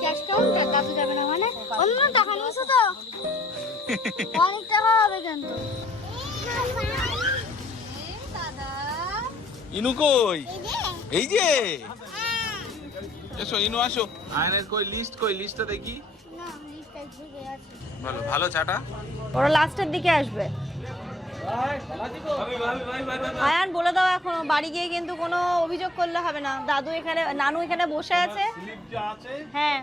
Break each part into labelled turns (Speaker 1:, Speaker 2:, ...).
Speaker 1: Cash counter দাদু যাবে না মানে অন্য টাকা নিয়েছো তো অনেক টাকা হবে কিন্তু
Speaker 2: ইনু কই?
Speaker 1: এই যে।
Speaker 2: এসো ইনু আসো। আয়নের কই লিস্ট কই লিস্টটা দেখি। ভালো ভালো চাটা।
Speaker 3: ওরা লাস্টের দিকে আসবে। আয়ান বলে দাও এখন বাড়ি গিয়ে কিন্তু কোনো অভিযোগ করলে হবে না। দাদু এখানে নানু এখানে বসে আছে। হ্যাঁ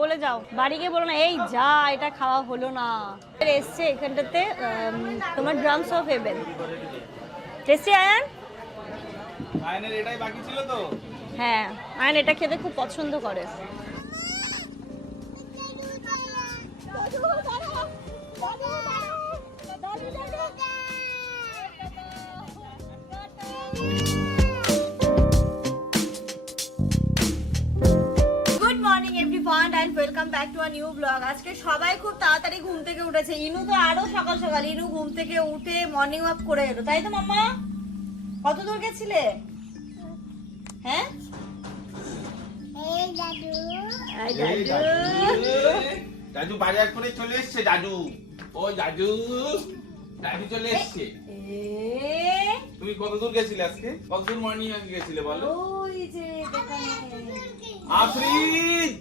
Speaker 3: বলে যাও। বাড়ি গিয়ে বলো না এই যা এটা খাওয়া হলো না। এসছে এখানটাতে তোমার drums of heaven tasty Ayan?
Speaker 2: আয়নের এটাই বাকি ছিল তো।
Speaker 3: হ্যাঁ আয়ান এটা খেতে খুব পছন্দ করে। Welcome back to a new blog আজকে সবাই খুব তাড়াতাড়ি ঘুম থেকে উঠেছে। ইনু তো আরও সকাল সকাল। ইনু ঘুম থেকে উঠে মর্নিং ওয়াক করে এলো। তাই তো মাম্মা? কত দূর গেছিলে? হ্যাঁ?
Speaker 1: দাদু।
Speaker 2: বাজার করে চলে এসছে দাদু। ও দাদু। দাদু চলে এসছে।
Speaker 3: এ,
Speaker 2: তুমি কত দূর গেছিলে আজকে? কত দূর মর্নিং ওয়াক গেছিলে বলো?
Speaker 3: ওই যে দোকানে।
Speaker 2: আফরিদ!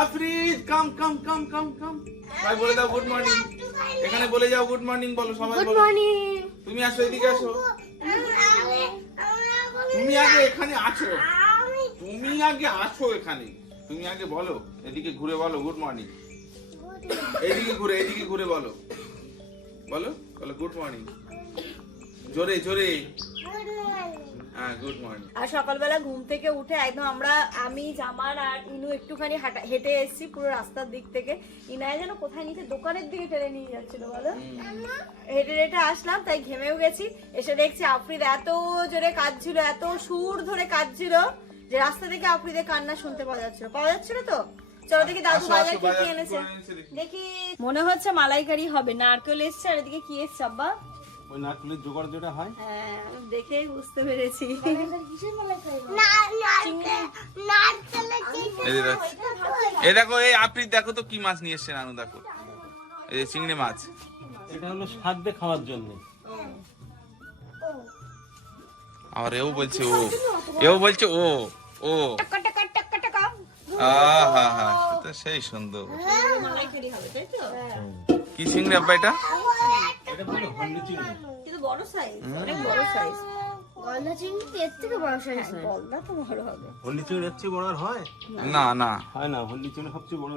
Speaker 2: আফরিদ! কাম কাম কাম কাম কাম। ভাই বলে দাও গুড মর্নিং এখানে বলে যাও গুড মর্নিং বলো সবাই
Speaker 1: গুড মর্নিং
Speaker 2: তুমি আসো এদিকে আসো। তুমি আগে এখানে আছো। তুমি আগে আছো এখানে। তুমি আগে বলো এদিকে ঘুরে বলো গুড মর্নিং এদিকে ঘুরে এদিকে ঘুরে বলো। বলো বলো গুড মর্নিং জোরে জোরে। হ্যাঁ গুড মর্নিং
Speaker 3: আর সকালবেলা ঘুম থেকে উঠে একদম আমরা আমি জামার আর ইনু একটুখানি হাঁটা- হেঁটে এসেছি পুরো রাস্তার দিক থেকে। ইনায় যেন কোথায় নিচে দোকানের দিকে টেনে নিয়ে যাচ্ছিল বলো? হেঁটে হেঁটে আসলাম তাই ঘেমেও গেছি। এসে দেখছি আফরিদ এত জোরে কাঁদছিল এত সুর ধরে কাঁদছিল যে রাস্তা থেকে আফরিদের কান্না শুনতে পাওয়া যাচ্ছিল। পাওয়া যাচ্ছিল তো? চলো দেখি দাদু বাজার কি এনেছে।
Speaker 2: দেখি।
Speaker 3: মনে হচ্ছে মালাইকারি হবে নারকেল এসছে আর এদিকে কি এসছে আব্বা?
Speaker 4: ওই নারকেলের জোগাড় যেটা হয়।
Speaker 3: হ্যাঁ দেখেই বুঝতে পেরেছি।
Speaker 1: না না
Speaker 2: এই দেখো। এই দেখো এই আফরিদ দেখো তো কি মাছ নিয়ে এসছে নানু দেখো। এই যে চিংড়ি মাছ।
Speaker 4: এটা হলো শাক খাওয়ার জন্য।
Speaker 2: আর এও বলছে ও। এও বলছে ও ও।
Speaker 3: টাকা টাকা টাকা টাকা
Speaker 2: আহা হা তো সেই সুন্দর।
Speaker 3: মালাইকারি হবে তাই তো?
Speaker 2: কি চিংড়ি আব্বা এটা
Speaker 4: এটা বলে হন্ডি চিংড়ি।
Speaker 3: কিন্তু বড় সাইজ অনেক বড় সাইজ
Speaker 1: গলদা চিংড়ি এর থেকে বড় সাইজ
Speaker 3: বলদা তো বড় হবে।
Speaker 4: হন্ডি চিংড়ি এর চেয়ে বড় আর হয়?
Speaker 2: না। না
Speaker 4: হয় না হন্ডি চিংড়ি সবচেয়ে বড়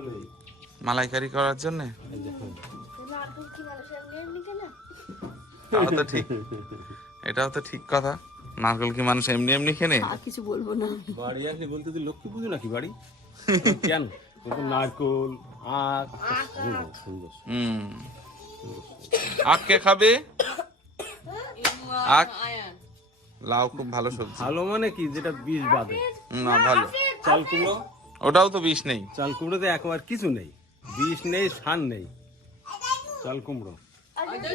Speaker 2: মালাইকারি করার জন্য?
Speaker 4: হ্যাঁ।
Speaker 2: তাও তো ঠিক। এটাও তো ঠিক কথা। নারকেল কি মানুষ এমনি এমনি খেনে?
Speaker 3: আর কিছু বলব না।
Speaker 4: বাড়ি আসলে বলতে তুই লক্ষ্মী পুজো নাকি বাড়ি? কেন? নারকোল আখ। সুন্দর। সুন্দর
Speaker 2: হুম আখ কে খাবে? আখ? লাউ খুব ভালো সবজি।
Speaker 4: ভালো মানে কি? যেটা বিষ বাদে।
Speaker 2: না ভালো।
Speaker 4: চাল কুমড়ো?
Speaker 2: ওটাও তো বিষ নেই।
Speaker 4: চাল কুমড়োতে একবার কিছু নেই। বিষ নেই সার নেই। চাল কুমড়ো।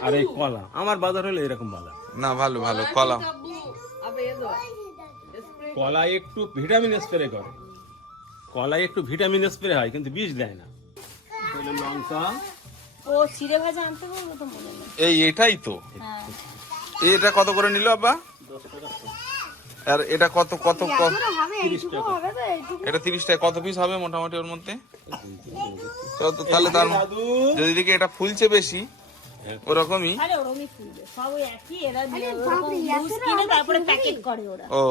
Speaker 4: আর এই কলা। আমার বাজার হলো এরকম বাজার।
Speaker 2: না ভালো ভালো। কলা।
Speaker 4: কলা একটু ভিটামিন স্প্রে করে। কলায় একটু ভিটামিন স্প্রে হয় কিন্তু বিষ দেয় না। লঙ্কা।
Speaker 3: ও চিড়ে ভাজা আনতে পারব তো মনে নেই।
Speaker 2: এই এটাই তো।
Speaker 3: হ্যাঁ।
Speaker 2: এটা কত করে নিল আব্বা? আর এটা কত কত
Speaker 1: কত?
Speaker 2: এটা তিরিশ টাকা। কত পিস হবে মোটামুটি ওর মধ্যে? তাহলে তার যদি দেখি এটা ফুলছে বেশি ওরকমই?
Speaker 3: আরে ওরমই ফুলবে। সব ওই একই এরা ওরকম loose কিনে তারপরে প্যাকেট করে ওরা।
Speaker 2: ও।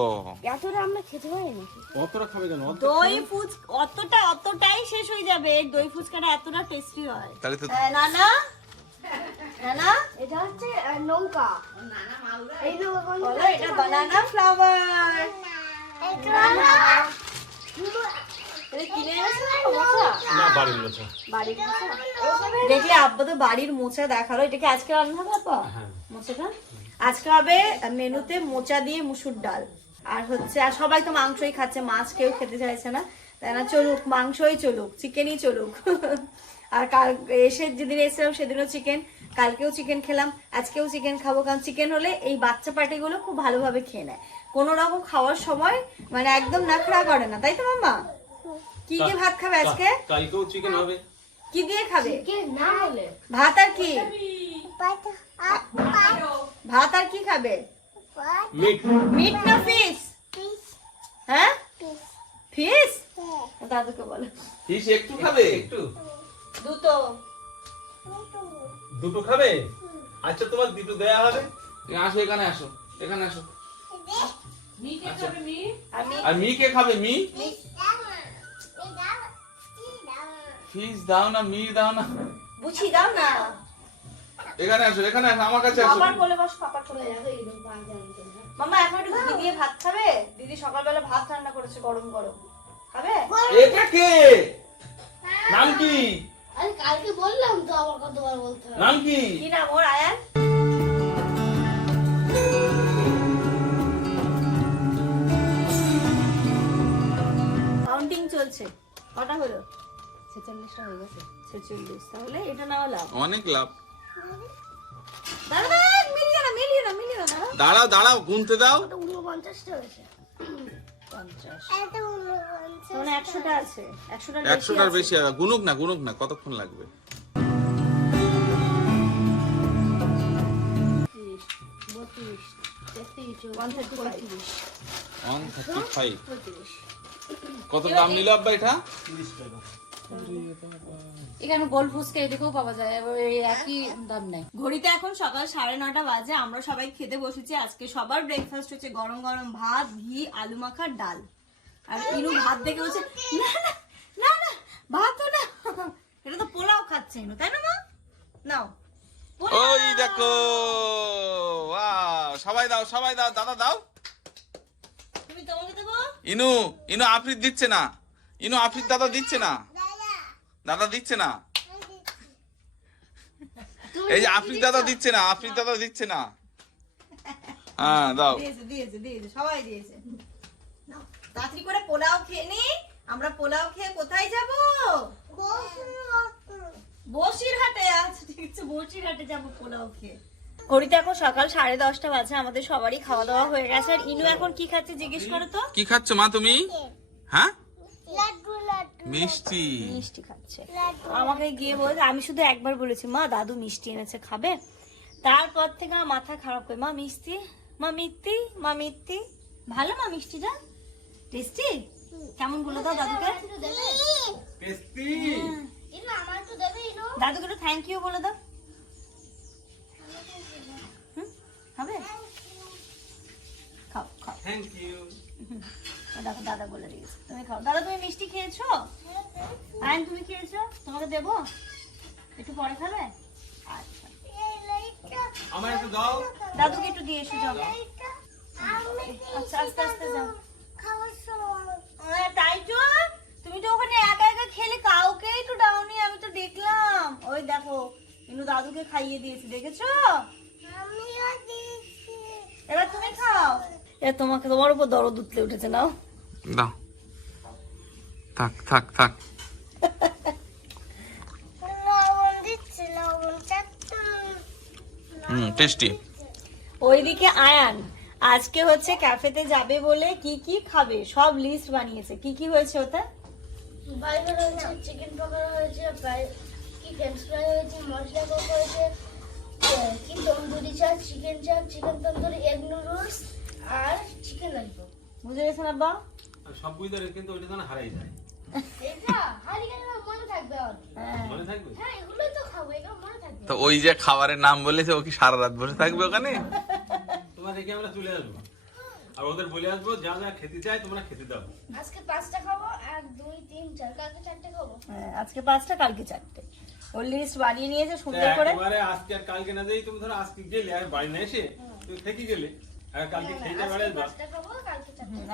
Speaker 1: এতটা আমরা খেতে পারি নাকি?
Speaker 4: কতটা খাবে কেন? অত
Speaker 3: দই ফুচ অতটা অতটাই শেষ হয়ে যাবে। দই ফুচকাটা এতটা টেস্টি হয়।
Speaker 2: তাহলে তো
Speaker 3: হ্যাঁ, না না না না
Speaker 1: এটা হচ্ছে নৌকা এই নৌকা
Speaker 3: এটা বানানা ফ্লাওয়ার দেখলে আব্বা তো বাড়ির মোচা দেখাল। এটা কি আজকে রান্না হবে আপা মোচাটা? আজকে হবে মেনুতে মোচা দিয়ে মুসুর ডাল। আর হচ্ছে আর সবাই তো মাংসই খাচ্ছে মাছ কেউ খেতে চাইছে না। তাই না চলুক মাংসই চলুক চিকেনই চলুক। আর কাল এসে যেদিন এসেছিলাম সেদিনও চিকেন। কালকেও চিকেন খেলাম আজকেও চিকেন খাব কারণ চিকেন হলে এই বাচ্চা পার্টিগুলো খুব ভালোভাবে খেয়ে নেয়। কোনো রকম খাওয়ার সময় মানে একদম নাখড়া করে না। তাই তো মাম্মা? কি কি ভাত খাবে আজকে?
Speaker 4: কালকেও চিকেন হবে।
Speaker 3: কি দিয়ে খাবে?
Speaker 1: কে না হলে।
Speaker 3: ভাত আর কি? ভাত আর কি খাবে?
Speaker 4: মিট।
Speaker 3: মিট না ফিশ? হ্যাঁ? ফিশ। দাদুকে বলো।
Speaker 2: ফিস একটু খাবে?
Speaker 4: একটু।
Speaker 3: দুটো।
Speaker 4: দুটো খাবে? আচ্ছা তোমার দুটো দেয়া হবে।
Speaker 2: তুমি আসো এখানে আসো এখানে আসো। আর মি কে খাবে মি ফিস দাও না মি দাও না।
Speaker 3: বুঝি দাও না।
Speaker 2: এখানে আসো এখানে আসো আমার কাছে আসো।
Speaker 3: পাপার কোলে বস পাপার কোলে মামা এখন একটু ঘি দিয়ে ভাত খাবে? দিদি সকালবেলা ভাত রান্না করেছে গরম গরম। খাবে?
Speaker 2: এটা কে? নাম কি?
Speaker 1: আরে কালকে বললাম তো আমার কতবার বলতে
Speaker 2: নাম কি?
Speaker 3: কি নাম ওর আয়ান? চলছে কটা হলো? ছেচল্লিশটা হয়ে গেছে। ছেচল্লিশ। তাহলে এটা
Speaker 2: অনেক লাভ। দাঁড়াও দাঁড়াও গুনতে দাও। একশোটার বেশি হবে গুনুক না গুনুক না কতক্ষণ লাগবে?
Speaker 1: বত্রিশ তেত্রিশ
Speaker 3: one thirty
Speaker 2: one thirty five কত দাম নিল আব্বা এটা?
Speaker 5: এখানে গোল ফুচকা এদিকেও পাওয়া যায় এবার একই দাম নেই
Speaker 3: ঘড়িতে এখন সকাল সাড়ে নটা বাজে আমরা সবাই খেতে বসেছি। আজকে সবার ব্রেকফাস্ট হচ্ছে গরম গরম ভাত ঘি আলু মাখা ডাল। আর ইনু ভাত দেখে বলছে না না না না ভাতও না। এটা তো পোলাও খাচ্ছে ইনু তাই না মা? নাও।
Speaker 2: ওই দেখো সবাই দাও সবাই দাও দাদা দাও। ইনু ইনু আফ্রিদ দিচ্ছে না। ইনু আফ্রিদ দাদা দিচ্ছে না। দাদা দিচ্ছে না। এই যে আফ্রিদ দাদা দিচ্ছে না আফ্রিদ দাদা দিচ্ছে না। হ্যাঁ দাও।
Speaker 3: দিয়েছে দিয়েছে দিয়েছে সবাই দিয়েছে। তাড়াতাড়ি করে পোলাও খেয়ে নি। আমরা পোলাও খেয়ে কোথায় যাব? বসিরহাটে। আচ্ছা ঠিক আছে বসিরহাটে যাব পোলাও খেয়ে। ঘড়িতে এখন সকাল সাড়ে দশটা বাজে আমাদের সবারই খাওয়া দাওয়া হয়ে গেছে। আর ইনু এখন কি খাচ্ছে জিজ্ঞেস করো তো?
Speaker 2: কি খাচ্ছ মা তুমি? হ্যাঁ? মিষ্টি।
Speaker 3: মিষ্টি খাচ্ছে। আমাকে গিয়ে বলছে আমি শুধু একবার বলেছি মা দাদু মিষ্টি এনেছে খাবে? তারপর থেকে আমার মাথা খারাপ করে মা মিষ্টি? মা মিত্তি মা মিত্তি ভালো মা মিষ্টিটা? টেস্টি? কেমন বলে দাও দাদুকে? দাদুকে একটু থ্যাংক ইউ বলে দাও। হবে? খাও খাও।
Speaker 4: থ্যাংক ইউ
Speaker 3: দেখো দাদা বলে দিয়েছে। তুমি খাও। দাদা তুমি মিষ্টি খেয়েছো? আয়ন তুমি খেয়েছো? তোমাকে দেবো? একটু পরে খাবে? আচ্ছা।
Speaker 4: আমার একটু দাও।
Speaker 3: দাদুকে একটু দিয়ে এসো যাও আচ্ছা আস্তে আস্তে যাও। আহ, তাই তো। তুমি তো ওখানে একা একা খেলে কাউকেই তো দাওনি আমি তো দেখলাম। ওই দেখো ইনু দাদুকে খাইয়ে দিয়েছি দেখেছ?
Speaker 1: আমিও
Speaker 3: এবার তোমাকে তোমার উপর দরদ উঠলে উঠেছে নাও।
Speaker 2: দাও। থাক থাক থাক। হুম টেস্টি
Speaker 3: ওইদিকে আয়ান আজকে হচ্ছে ক্যাফেতে যাবে বলে কি কি খাবে? সব লিস্ট বানিয়েছে। কি কি হয়েছে ওতে?
Speaker 1: বার্গার হয়েছে চিকেন পকোড়া হয়েছে কি ফ্রেঞ্চ ফ্রাই হয়েছে মশলা কোক হয়েছে এ, কি tandoori chaat chicken chaat chicken tandoori egg noodles আর চিকেন ললিপপ
Speaker 3: বুঝে গেছেন আব্বা?
Speaker 4: সব বুঝতে পারি, কিন্তু ওইটা যেন হারাই যায়।
Speaker 1: মনে
Speaker 3: হ্যাঁ।
Speaker 4: মনে থাকবে?
Speaker 1: হ্যাঁ মনে
Speaker 2: তো ওই যে খাবারের নাম বলেছে ও কি সারা রাত বসে থাকবে ওখানে?
Speaker 4: তোমার রেখে আমরা চলে আসব। আর ওদের বলে আসব যা যা খেতে চাই তোমরা খেতে দাও।
Speaker 1: আজকে পাঁচটা খাব আর দুই তিন চার কালকে চারটে খাব।
Speaker 3: হ্যাঁ, আজকে পাঁচটা কালকে চারটে। ওর লিস্ট বানিয়ে নিয়েছে সুন্দর করে।
Speaker 4: আজকে আর কালকে না যাই তুমি ধরো আজকে গেলে আর বাড়ি না এসে তুমি থেকে গেলে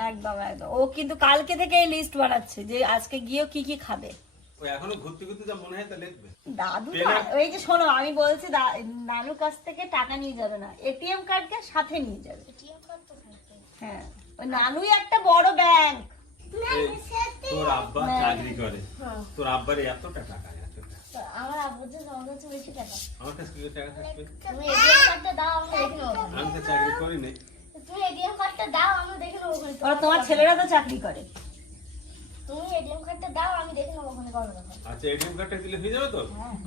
Speaker 3: একদম একদম। ও কিন্তু কালকে থেকে লিস্ট বানাচ্ছে যে আজকে গিয়েও কি কি খাবে।
Speaker 4: এখনও ঘুরতে ঘুরতে যা মনে হয় তা লিখবে।
Speaker 3: দাদু ওই যে শোনো আমি বলছি নানুর কাছ থেকে টাকা নিয়ে যাবে না এটিএম কার্ডকে সাথে নিয়ে যাবে।
Speaker 1: এটিএম কার্ড তো
Speaker 3: হ্যাঁ ওই নানুই একটা বড় ব্যাংক
Speaker 4: তোর আব্বা চাকরি করে। তোর আব্বারে এতটা এত টাকা।
Speaker 1: আমার আব্বুর যে আমার কাছে বেশি টাকা।
Speaker 4: আমার কাছে কি টাকা থাকবে?
Speaker 1: তুমি এটিএম কার্ডটা দাও আমরা দেখে নেব।
Speaker 4: আমি তো চাকরি করি নাই।
Speaker 1: তুমি এটিএম কার্ডটা দাও আমরা দেখে নেব ওখানে।
Speaker 3: তোমার ছেলেরা তো চাকরি করে।
Speaker 1: তুমি এটিএম কার্ডটা দাও আমি দেখে নেব ওখানে কবে
Speaker 4: আচ্ছা এটিএম কার্ডটা দিলে হয়ে যাবে তো?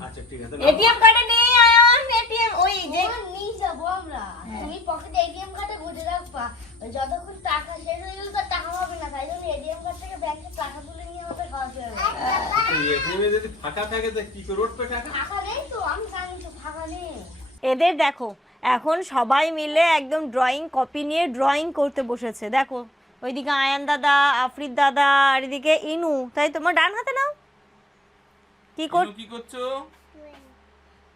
Speaker 4: আচ্ছা ঠিক আছে
Speaker 3: এটিএম কার্ডে নেই আয়ান এটিএম ওই যে
Speaker 1: নিয়ে যাব আমরা। তুমি পকেটে এটিএম কার্ডে গুঁজে রাখবা। ওই যতক্ষণ টাকা শেষ হয়ে গেলে তো টাকা হবে না তাই জন্য এটিএম কার্ড থেকে ব্যাংকে টাকা তুলে নিয়ে হবে খাওয়া যাবে
Speaker 4: এটিএম এ যদি ফাঁকা থাকে তো কি করে উঠবে টাকা?
Speaker 1: টাকা নেই তো আমি জানি তো টাকা নেই।
Speaker 3: এদের দেখো এখন সবাই মিলে একদম ড্রয়িং কপি নিয়ে ড্রয়িং করতে বসেছে। দেখো ওইদিকে আয়ান দাদা আফরিদ দাদা আর এদিকে ইনু। তাই তোমার ডান হাতে নাও। কি কর
Speaker 2: কি করছ?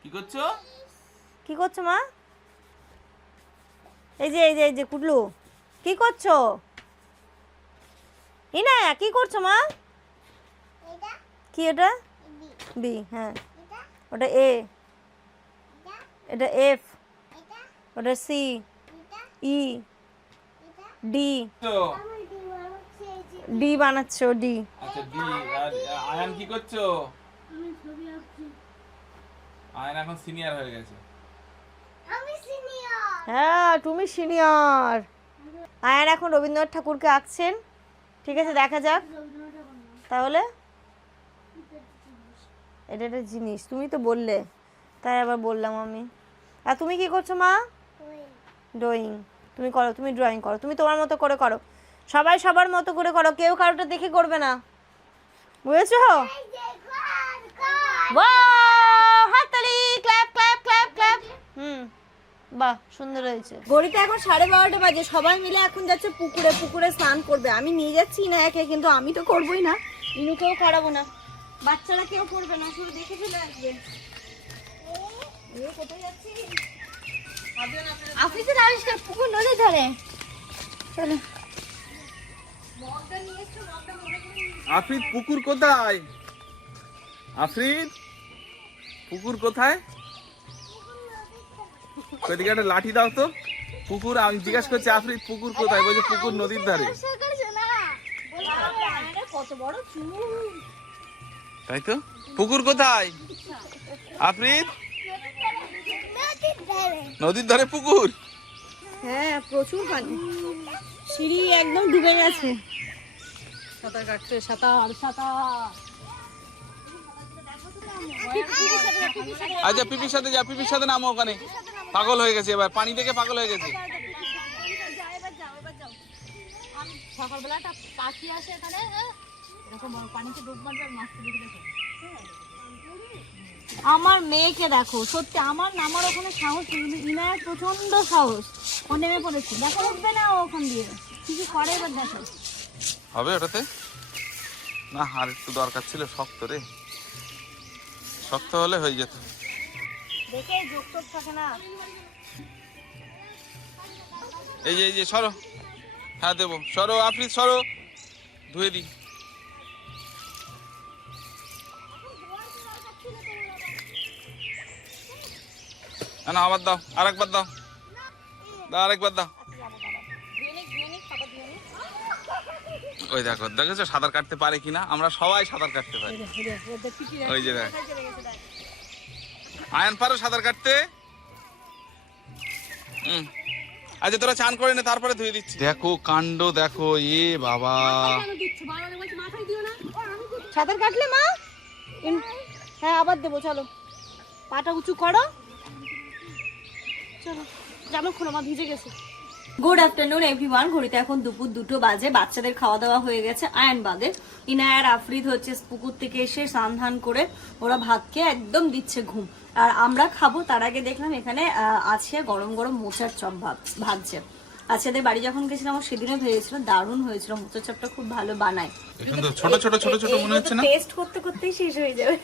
Speaker 2: কি করছ?
Speaker 3: কি করছ মা? এই যে এই যে এই যে কুটলু। কি করছ? ইনায়া কি করছ মা? কি এটা? বি হ্যাঁ। ওটা এ এটা এফ ওটা সি ই ডি ডি বানাচ্ছো ডি
Speaker 2: আচ্ছা আয়ান কি করছ? আয়ান এখন সিনিয়র হয়ে গেছে।
Speaker 1: আমি সিনিয়র
Speaker 3: হ্যাঁ তুমি সিনিয়র আয়ান এখন রবীন্দ্রনাথ ঠাকুরকে আঁকছেন। ঠিক আছে দেখা যাক। তাহলে? এটা একটা জিনিস তুমি তো বললে। তাই আবার বললাম আমি। আর তুমি কি করছ মা? ড্রয়িং তুমি করো তুমি ড্রয়িং করো। তুমি তোমার মতো করে করো। সবাই সবার মতো করে করো কেউ কারোটা দেখে করবে না। বুঝেছ? বাহ হাততালি ক্ল্যাপ ক্ল্যাপ ক্ল্যাপ ক্ল্যাপ হুম বাহ সুন্দর হয়েছে। ঘড়িতে এখন সাড়ে বারোটা বাজে সবাই মিলে এখন যাচ্ছে পুকুরে পুকুরে স্নান করবে। আমি নিয়ে যাচ্ছি না একে কিন্তু আমি তো করবোই না। ইনুকেও করাবো না। বাচ্চারা কেউ করবে না শুধু দেখে চলে আসবে। কোথায় যাচ্ছিস? আপনি আবিষ্কার পুকুর নদীর ধারে। চলো।
Speaker 2: আফরিদ পুকুর কোথায়? আফরিদ পুকুর কোথায়? ওইদিকে একটা লাঠি দাও তো। পুকুর আমি জিজ্ঞাসা করছি আফরিদ পুকুর কোথায়? বলছে পুকুর নদীর ধারে।
Speaker 3: কত বড় চুল।
Speaker 2: তাই তো? পুকুর কোথায়? আফরিদ নদীর ধারে পুকুর?
Speaker 3: হ্যাঁ প্রচুর পানি। সিঁড়ি একদম ডুবে গেছে।
Speaker 5: সাঁতার কাটতে সাঁতার সাঁতার।
Speaker 2: আচ্ছা পিপির সাথে যা পিপির সাথে নামো ওখানে। পাগল হয়ে গেছে এবার পানি থেকে পাগল হয়ে গেছে।
Speaker 5: সকালবেলা পাখি আসে এখানে পানিতে ডুব মারবে আর মাছ তুলে দিবে
Speaker 3: আমার মেয়েকে দেখো সত্যি আমার নামার ওখানে সাহস নেই, কিন্তু ইনায়ের প্রচণ্ড সাহস। ও নেমে পড়েছে। দেখো উঠবে না ও ওখান দিয়ে। কি কি করে এবার দেখো।
Speaker 2: হবে ওটাতে? না আর একটু দরকার ছিল শক্ত রে। শক্ত হলে হয়ে যেত।
Speaker 3: দেখে যোগ থাকে না।
Speaker 2: এই যে এই যে সরো। হ্যাঁ দেবো। সরো আপনি সরো। ধুয়ে দিই। না, আবার দাও আরেকবার দাও। দাও আরেকবার দাও। ওই দেখো দেখেছ সাঁতার কাটতে পারে কিনা? আমরা সবাই সাঁতার কাটতে পারি। ওই যে দেখ। আয়ন পারো সাঁতার কাটতে? হুম। আচ্ছা তোরা চান করে নে তারপরে ধুয়ে দিচ্ছি। দেখো কাণ্ড দেখো এ বাবা।
Speaker 3: সাঁতার কাটলে মা? হ্যাঁ আবার দেবো চলো। পাটা উঁচু করো। চলো জামা খোলো মা ভিজে গেছে। গুড আফটারনুন এভরিওয়ান ঘড়িতে এখন দুপুর দুটো বাজে বাচ্চাদের খাওয়া দাওয়া হয়ে গেছে আয়ন বাদে ইনায়ার আফরিদ হচ্ছে পুকুর থেকে এসে স্নান ধান করে ওরা ভাত খেয়ে একদম দিচ্ছে ঘুম। আর আমরা খাব তার আগে দেখলাম এখানে আহ, আছে গরম গরম মোচার চপ ভাজছে। আচ্ছাদের বাড়ি যখন গেছিলাম আমার সেদিনে ভেবেছিল দারুণ হয়েছিল। মোচার চপটা খুব ভালো বানায়।
Speaker 2: ছোট ছোট ছোট ছোট মনে হচ্ছে না?
Speaker 3: টেস্ট করতে করতেই শেষ হয়ে যাবে।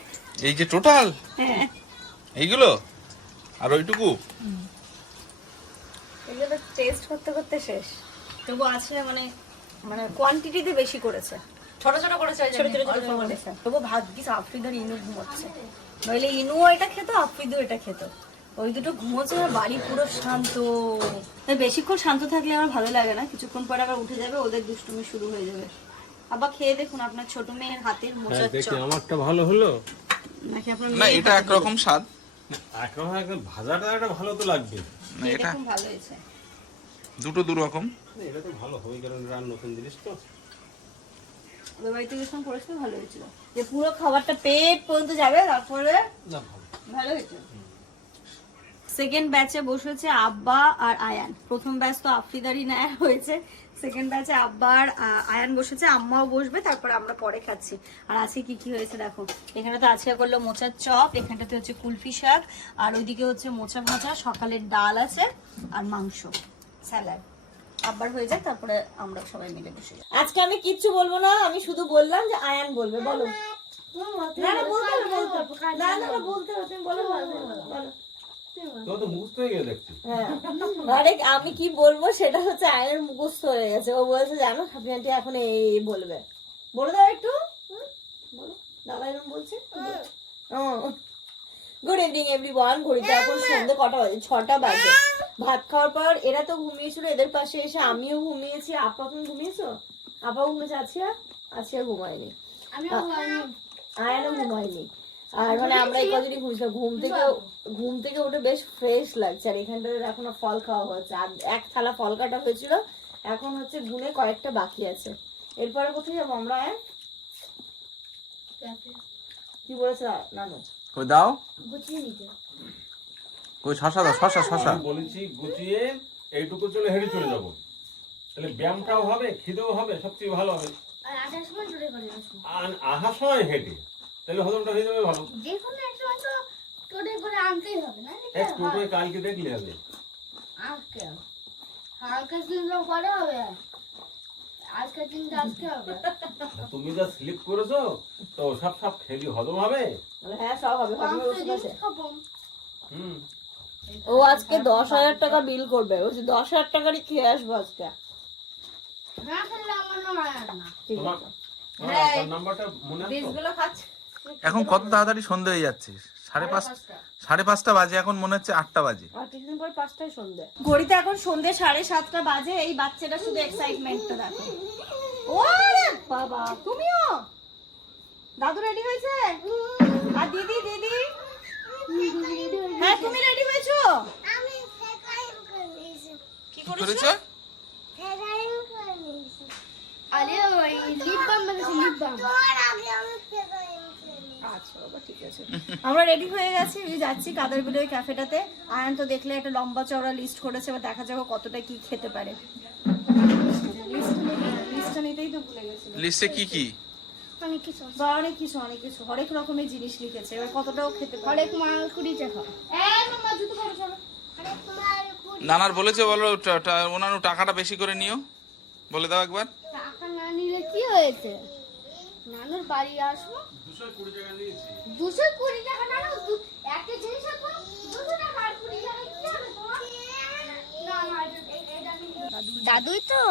Speaker 2: এই যে টোটাল?
Speaker 3: হ্যাঁ।
Speaker 2: এইগুলো? আর ওইটুকু?
Speaker 3: এগুলো টেস্ট করতে করতে শেষ। তবু আছে মানে মানে কোয়ান্টিটিতে বেশি করেছে।
Speaker 5: ছোট ছোট করেছে
Speaker 3: ছোট ছোট ছোট করেছে। তবু ভাগ্যিস আফ্রিদার ইনু ঘুমোচ্ছে। নইলে ইনুও এটা খেত আফ্রিদও এটা খেত। ওই দুটো ঘুমোচ্ছে আর বাড়ি পুরো শান্ত। বেশিক্ষণ শান্ত থাকলে আমার ভালো লাগে না। কিছুক্ষণ পরে আবার উঠে যাবে ওদের দুষ্টুমি শুরু হয়ে যাবে। আবার খেয়ে দেখুন আপনার ছোট মেয়ের হাতের
Speaker 4: হ্যাঁ, দেখি আমারটা ভালো হলো?
Speaker 3: নাকি আপনার
Speaker 2: না এটা একরকম স্বাদ।
Speaker 4: এখন একদম ভাজাটা একটা ভালো তো লাগবে।
Speaker 2: না এটা
Speaker 3: খুব ভালো হয়েছে।
Speaker 2: দুটো দু রকম।
Speaker 4: এটা তো ভালো হবে কারণ রান নতুন জিনিস তো।
Speaker 3: বাড়িতে গেছিলাম করেছিল ভালো হয়েছিল। যে পুরো খাবারটা পেট পর্যন্ত যাবে তারপরে
Speaker 4: না ভালো।
Speaker 3: ভালো হয়েছে। সেকেন্ড ব্যাচে বসেছে আব্বা আর আয়ান। প্রথম ব্যাচ তো আফ্রিদারি নেয় হয়েছে। সেকেন্ড ব্যাচে আব্বা আর আয়ান বসেছে আম্মাও বসবে তারপর আমরা পরে খাচ্ছি। আর আজকে কি কি হয়েছে দেখো। এখানে তো আজকে করল মোচার চপ এখানটাতে হচ্ছে কুলফি শাক আর ওইদিকে হচ্ছে মোচা ভাজা সকালের ডাল আছে আর মাংস স্যালাড। আবার হয়ে যায় তারপরে আমরা সবাই মিলে বসে আজকে আমি কিচ্ছু বলব না আমি শুধু বললাম যে আয়ান বলবে বলো। না না বলতে হবে বলতে হবে। না না না বলতে হবে তুমি বলো বলো।
Speaker 4: হয়ে গেছে দেখছি।
Speaker 3: হ্যাঁ। আরে আমি কি বলব সেটা হচ্ছে আয়নের মুখস্থ হয়ে গেছে। ও বলছে জানো হাফি আন্টি এখন এই বলবে। বলে দাও একটু। দাদা এরকম বলছে? গুড ইভিনিং এভরিওয়ান ঘড়িতে এখন সন্ধ্যে কটা বাজে? ছটা বাজে। ভাত খাওয়ার পর এরা তো ঘুমিয়েছিল এদের পাশে এসে আমিও ঘুমিয়েছি। আপা তুমি ঘুমিয়েছো? আপা ঘুমিয়েছে? আছিয়া? আছিয়া ঘুমায়নি।
Speaker 1: আমিও
Speaker 3: আয়ানও ঘুমায়নি। আর মানে আমরা এই কদিনই ঘুমিয়েছিলাম ঘুম থেকে ঘুম থেকে উঠে বেশ ফ্রেশ লাগছে। আর এখানটাতে এখনও ফল খাওয়া হচ্ছে। আর এক থালা ফল কাটা হয়েছিল। এখন হচ্ছে গুনে কয়েকটা বাকি আছে। এরপরে কোথায় যাব আমরা কি বলেছে নানু?
Speaker 2: দাও।
Speaker 1: গুছিয়ে নিতে।
Speaker 2: কই শশা দাও শশা শশা।
Speaker 4: বলেছি গুছিয়ে এইটুকু চলে হেঁটে চলে যাব। তাহলে ব্যায়ামটাও হবে খিদেও হবে সবচেয়ে ভালো হবে।
Speaker 1: আর আসার চলে করে আসব।
Speaker 4: আর আসার সময় হেঁটে। তাহলে হজমটা হয়ে যাবে ভালো।
Speaker 1: যে কোনো টোটে করে আনতেই হবে না?
Speaker 4: এক টোটোয় কালকে দেখলে হবে।
Speaker 1: আজকে হালকা চিন্তা পরে হবে। আজকে চিন্তা আজকে হবে।
Speaker 4: তুমি যা স্লিপ করেছ তো সব সব খেলি হজম হবে?
Speaker 3: হ্যাঁ সব হবে হবে
Speaker 1: মাংস
Speaker 3: ওষুধ
Speaker 1: জিনিস
Speaker 3: আছে।
Speaker 1: খাব।
Speaker 4: হুম।
Speaker 3: ও আজকে দশ হাজার টাকা বিল করবে। বলছে দশ হাজার টাকারই খেয়ে আসব আজকে।
Speaker 1: না খেলে আমার না।
Speaker 4: তোমার
Speaker 3: আছে।
Speaker 4: তোমার আপার নাম্বারটা মনে আছে?
Speaker 3: বীজগুলো খাচ্ছে।
Speaker 2: এখন কত তাড়াতাড়ি সন্ধে হয়ে যাচ্ছে? সাড়ে পাঁচটা। সাড়ে পাঁচটা বাজে এখন মনে হচ্ছে আটটা বাজে।
Speaker 3: কিছুদিন পর পাঁচটায় সন্ধে। ঘড়িতে এখন সন্ধে সাড়ে সাতটা বাজে এই বাচ্চাটা শুধু এক্সাইটমেন্টটা দেখো। ও বাবা তুমিও? দাদু রেডি হয়েছে? আর দিদি দিদি? হ্যাঁ তুমি রেডি হয়েছো?
Speaker 1: আমি ফেকাইম করে নিয়েছি
Speaker 3: কি করেছ?
Speaker 1: আরে ওই লিপ বাম লিপ বাম
Speaker 3: আচ্ছা বাবা ঠিক আছে। আমরা রেডি হয়ে গেছি এই যাচ্ছি কাদারবিলের ক্যাফেটাতে আয়ান তো দেখলে একটা লম্বা চওড়া লিস্ট করেছে এবার দেখা যাবে কতটা কি খেতে পারে। লিস্টটা নিতেই তো ভুলে গেছি
Speaker 2: লিস্টে কি কি?
Speaker 1: অনেক কিছু
Speaker 3: বা অনেক কিছু অনেক কিছু। হরেক রকমের জিনিস লিখেছে এবার কতটাও খেতে পারে।
Speaker 1: এই জুতো পরে চলো।
Speaker 2: নানার বলেছে বলো ওনার টাকাটা বেশি করে নিও। বলে দাও একবার।
Speaker 1: টাকা না নিলে কি হয়েছে? নানুর বাড়ি আসব। দুশো কুড়ি টাকা নানু একটা জিনিসের দাম দুশো টাকা আর কুড়ি টাকা কি হবে তোমার না না এটা- এ- এটা নিয়ে- দাদুই তো।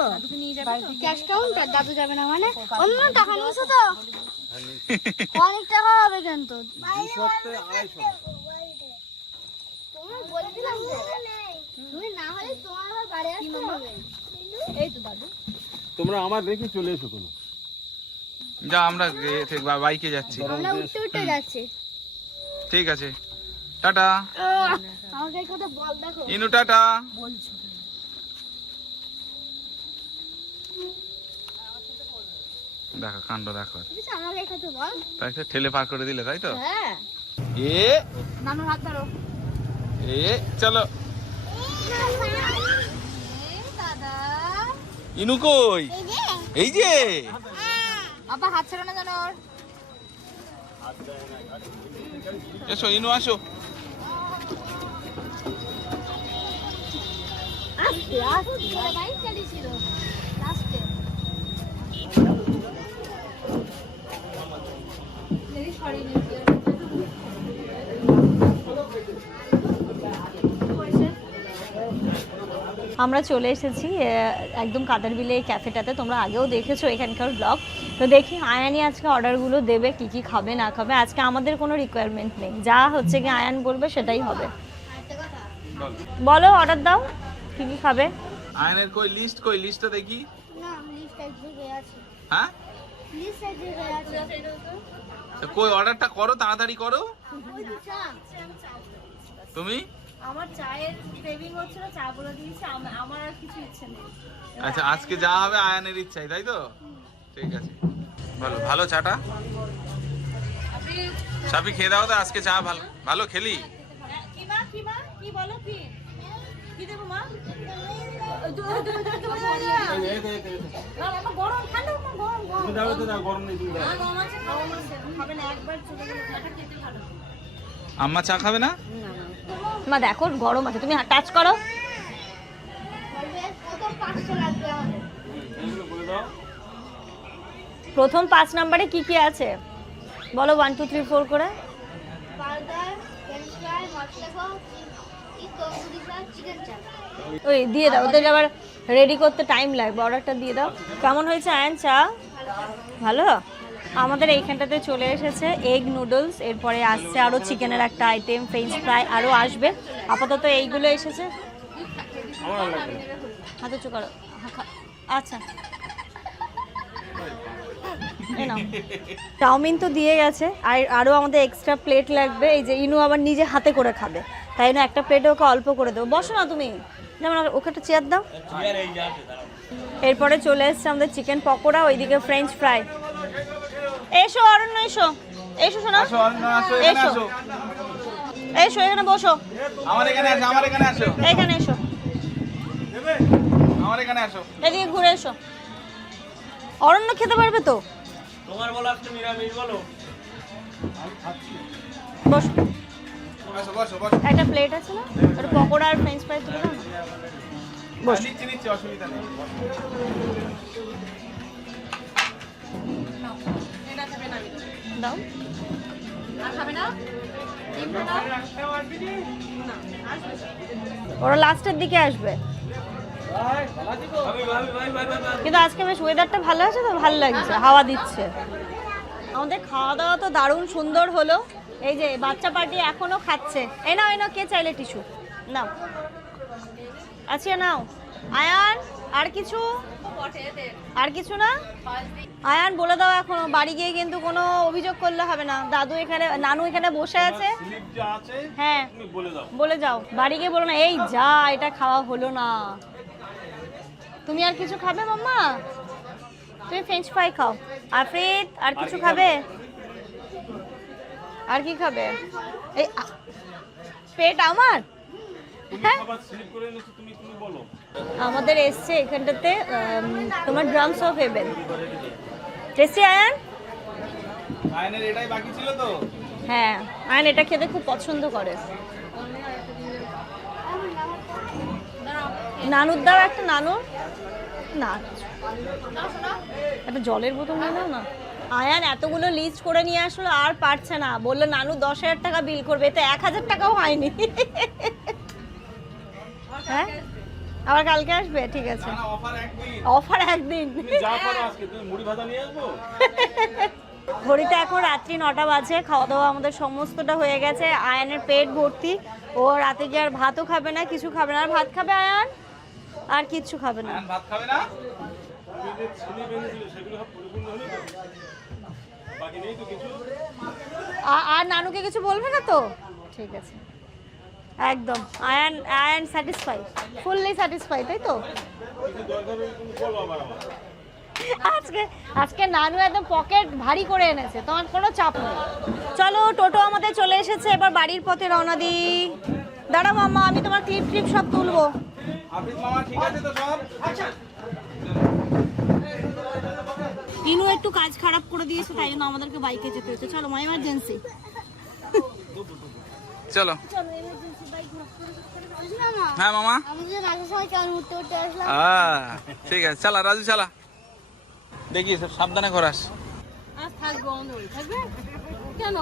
Speaker 1: ক্যাশ কাউন্টার দাদু যাবে না মানে? অন্য টাকা নিয়েছো তো? অনেক টাকা হবে। কিন্তু। তোমার বলে দিলাম তুমি না হলে তোমার বাড়ি আসতে হবে। এই তো দাদু।
Speaker 4: তোমরা আমার রেখে চলে এসো কোনো।
Speaker 2: যা আমরা বাইকে যাচ্ছি।
Speaker 1: উঠতে যাচ্ছি।
Speaker 2: ঠিক আছে। টাটা। ইনু টাটা। দেখো কাণ্ড দেখো তাই তো ঠেলে পার করে দিলে তাই তো?
Speaker 1: হ্যাঁ।
Speaker 2: এ এ চলো।
Speaker 1: দাদা।
Speaker 2: ইনু কই? এই যে।
Speaker 5: আবার হাত ছেড়ো না জানো ওর।
Speaker 2: এসো ইনু আসো।
Speaker 3: আমরা চলে এসেছি একদম কাদারবিলে এই ক্যাফেটাতে। তোমরা আগেও দেখেছ এখানকার ব্লগ। তো দেখি আয়ানি আজকে অর্ডারগুলো দেবে কি কি খাবে না খাবে। আজকে আমাদের কোনো রিকোয়ারমেন্ট নেই। যা হচ্ছে কি আয়ান বলবে সেটাই হবে। বলো অর্ডার দাও। কি কি খাবে?
Speaker 2: আয়নের কই লিস্ট কই লিস্টটা দেখি।
Speaker 1: না লিস্ট আছে।
Speaker 2: হ্যাঁ?
Speaker 1: লিস্ট আছে।
Speaker 2: তো কই অর্ডারটা করো তাড়াতাড়ি করো। তুমি?
Speaker 3: আমার চায়ের ক্রেভিং হচ্ছিল চা বলে দিয়েছি আমার আর কিছু ইচ্ছে নেই।
Speaker 2: আচ্ছা আজকে যা হবে আয়ানের ইচ্ছাই তাই তো? ঠিক আছে। বলো ভালো চাটা? সাপি খেয়ে দাও তো আজকে চা ভালো। ভালো খেলি?
Speaker 3: ভালো
Speaker 2: আম্মা চা খাবে না?
Speaker 3: মা দেখো গরম আছে তুমি টাচ করো।
Speaker 4: বলে দাও।
Speaker 3: প্রথম পাঁচ নাম্বারে কি কি আছে? বলো ওয়ান টু থ্রি ফোর করে। ওই দিয়ে দাও ওদের আবার রেডি করতে টাইম লাগবে অর্ডারটা দিয়ে দাও। কেমন হয়েছে আয়ন চা? ভালো? আমাদের এইখানটাতে চলে এসেছে এগ নুডলস এরপরে আসছে আরও চিকেনের একটা আইটেম ফ্রেঞ্চ ফ্রাই আরও আসবে। আপাতত এইগুলো এসেছে। হাতে উঁচু করো আচ্ছা। চাউমিন তো দিয়ে গেছে আর আরও আমাদের এক্সট্রা প্লেট লাগবে এই যে ইনু আবার নিজে হাতে করে খাবে। তাই না একটা প্লেটে ওকে অল্প করে দেবো। বসো না তুমি। যেমন ওকে একটা চেয়ার দাও। এরপরে চলে এসছে আমাদের চিকেন পকোড়া ওইদিকে ফ্রেঞ্চ ফ্রাই এসো অরণ্য এসো। এসো শোনা। এসো। এসো এখানে বসো।
Speaker 2: আমার এখানে আসো আমার এখানে আসো।
Speaker 3: এখানে এসো।
Speaker 2: আমার এখানে আসো।
Speaker 3: এদিকে ঘুরে এসো। অরণ্য খেতে পারবে তো?
Speaker 4: তোমার বলো একটা নিরামিষ বলো।
Speaker 3: বসো। একটা প্লেট আছে না? ওটা পকোড়া আর ফ্রেঞ্চ ফ্রাই তুলে দাও না? বস।
Speaker 2: অসুবিধা নেই।
Speaker 3: দাও। ওরা লাস্টের দিকে আসবে। কিন্তু আজকে বেশ ওয়েদারটা ভালো আছে তো? ভালো লাগছে হাওয়া দিচ্ছে। আমাদের খাওয়া দাওয়া তো দারুণ সুন্দর হলো। এই যে বাচ্চা পার্টি এখনও খাচ্ছে। এই নাও এই নাও কে চাইলে টিস্যু নাও। আচ্ছা নাও। আয়ান আর কিছু? আর কিছু না? আয়ান বলে দাও এখন। বাড়ি গিয়ে কিন্তু কোনো অভিযোগ করলে হবে না। দাদু এখানে নানু এখানে বসে আছে। হ্যাঁ।
Speaker 4: বলে
Speaker 3: যাও। বাড়ি গিয়ে বলো না এই যা এটা খাওয়া হলো না। তুমি আর কিছু খাবে মাম্মা? তুমি ফ্রেঞ্চ ফ্রাই খাও। আফরিদ আর কিছু খাবে? আর কি খাবে? এই পেট আমার? হ্যাঁ? আমাদের এসছে এখানটাতে তোমার drums of heaven tasty Ayan?
Speaker 2: আয়নের এটাই বাকি ছিল তো?
Speaker 3: হ্যাঁ আয়ান এটা খেতে খুব পছন্দ করে। নানুর দাও একটা নানুর না। একটা জলের বোতল নাও না। আয়ান এতগুলো লিস্ট করে নিয়ে আসলো আর পারছে না। বলল নানু দশ হাজার টাকা বিল করবে। এতে এক হাজার টাকাও হয়নি। হ্যাঁ? আবার কালকে আসবে? ঠিক আছে।
Speaker 2: অফার একদিন।
Speaker 3: ঘড়িতে এখন রাত্রি নটা বাজে খাওয়া দাওয়া আমাদের সমস্তটা হয়ে গেছে। আয়ানের পেট ভর্তি। ও রাতে গিয়ে আর ভাতও খাবে না কিছু খাবে না। আর ভাত খাবে আয়ান? আর কিচ্ছু খাবে না।
Speaker 2: ভাত খাবে না?
Speaker 3: আর নানুকে কিছু বলবে না তো? ঠিক আছে। একদম। Ayan Ayan satisfy fully satisfy তাই তো? আজকে আজকে নানু একদম পকেট ভারী করে এনেছে তোমার কোনো চাপ নেই। চলো টোটো আমাদের চলে এসেছে এবার বাড়ির পথে রওনা দিই। দাঁড়াও মাম্মা আমি তোমার ক্লিপ ক্লিপ সব তুলবো।
Speaker 2: হাফিজ মামা ঠিক আছে তো সব?
Speaker 3: ইনু একটু কাজ খারাপ করে দিয়েছে তাই জন্য আমাদেরকে বাইকে যেতে হচ্ছে। চলো মা এমার্জেন্সি
Speaker 2: চলো। হ্যাঁ মামা।
Speaker 1: আমি যে রাজার সময় চাল উঠতে উঠতে আসলাম।
Speaker 2: আহ, ঠিক আছে চালা রাজু চালা। দেখি সব সাবধানে করাস
Speaker 5: আজ থাকব থাকবে? কেন?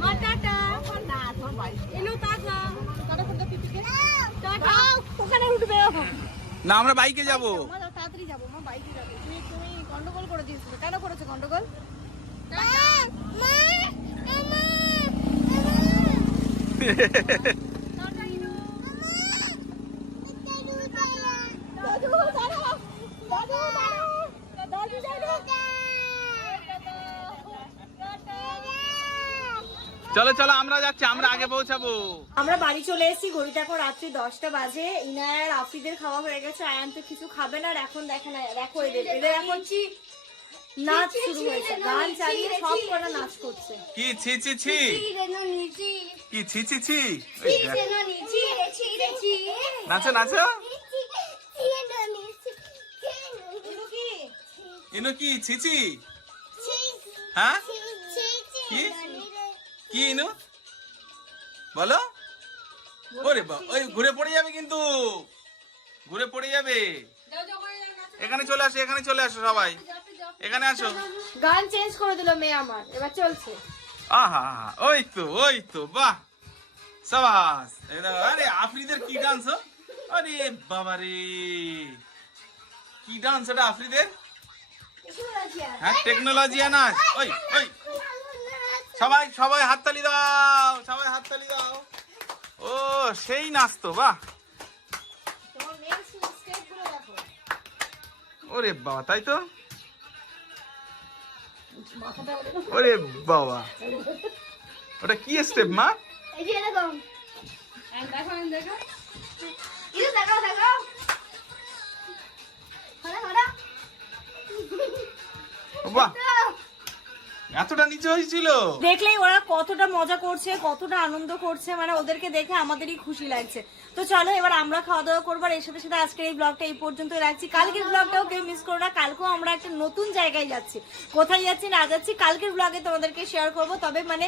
Speaker 5: মা টাটা। না তোর বাড়ি এলো টাটা টাটা পিপিকে
Speaker 2: না আমরা বাইকে যাব।
Speaker 3: মা তাড়াতাড়ি যাব মা বাইকে যাব। তুমি তুমি গন্ডগোল করে দিয়েছ কেন করেছ গন্ডগোল?
Speaker 2: চলো চলো আমরা যাচ্ছি আমরা আগে পৌঁছাবো
Speaker 3: আমরা বাড়ি চলে এসেছি ঘড়িতে এখন রাত্রি দশটা বাজে ইনায়ার আফিদের খাওয়া হয়ে গেছে আয়ান তো কিছু খাবে না আর এখন দেখে না দেখো এদের এদের এখন নাচ শুরু হয়েছে গান চালিয়ে সব কটা নাচ করছে
Speaker 2: কি ছি ছি ছি কি ছি ছি ছি নাচো নাচো ইনু কি ছি ছি হ্যাঁ কি কি ইনু? বলো। ওরে বা ওই ঘুরে পড়ে যাবে কিন্তু। ঘুরে পড়ে যাবে। এখানে চলে আসো এখানে চলে আসো সবাই। এখানে আসো।
Speaker 3: গান চেঞ্জ করে দিল মেয়ে আমার এবার চলছে।
Speaker 2: আহা ওই তো ওই তো বাহ। সাবাস আরে আফ্রিদের কি ডান্স আরে বাবা রে। কি ডান্স এটা আফ্রিদের? হ্যাঁ টেকনোলজি নাচ ওই ওই। সবাই সবাই হাততালি দাও, সবাই হাততালি দাও। ও, সেই নাচ তো, বাহ। ওরে বাবা, তাই তো? ওরে বাবা। ওটা কি স্টেপ মা? বাহ। এতটা নিচে হয়েছিল?
Speaker 3: দেখলেই ওরা কতটা মজা করছে, কতটা আনন্দ করছে মানে ওদেরকে দেখে আমাদেরই খুশি লাগছে। তো চলো, এবার আমরা খাওয়া দাওয়া করব, আর এর সাথে সাথে আজকের এই ব্লগটা এই পর্যন্ত রাখছি। কালকের ব্লগটাও কেউ মিস করো না, কালকেও আমরা একটা নতুন জায়গায় যাচ্ছি। কোথায় যাচ্ছি না যাচ্ছি, কালকের ব্লগে তোমাদেরকে শেয়ার করব, তবে মানে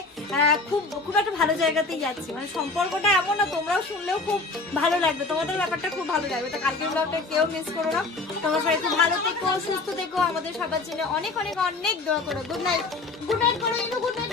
Speaker 3: খুব খুব একটা ভালো জায়গাতেই যাচ্ছি। মানে সম্পর্কটা এমন না, তোমরাও শুনলেও খুব ভালো লাগবে। তোমাদের ব্যাপারটা খুব ভালো লাগবে। তো কালকের ব্লগটা কেউ মিস করো না। তোমার সবাই খুব ভালো থেকো, সুস্থ থেকো। আমাদের সবার জন্য অনেক অনেক অনেক দোয়া করো। গুড নাইট গুড নাইট করো ইন্দু গুড নাইট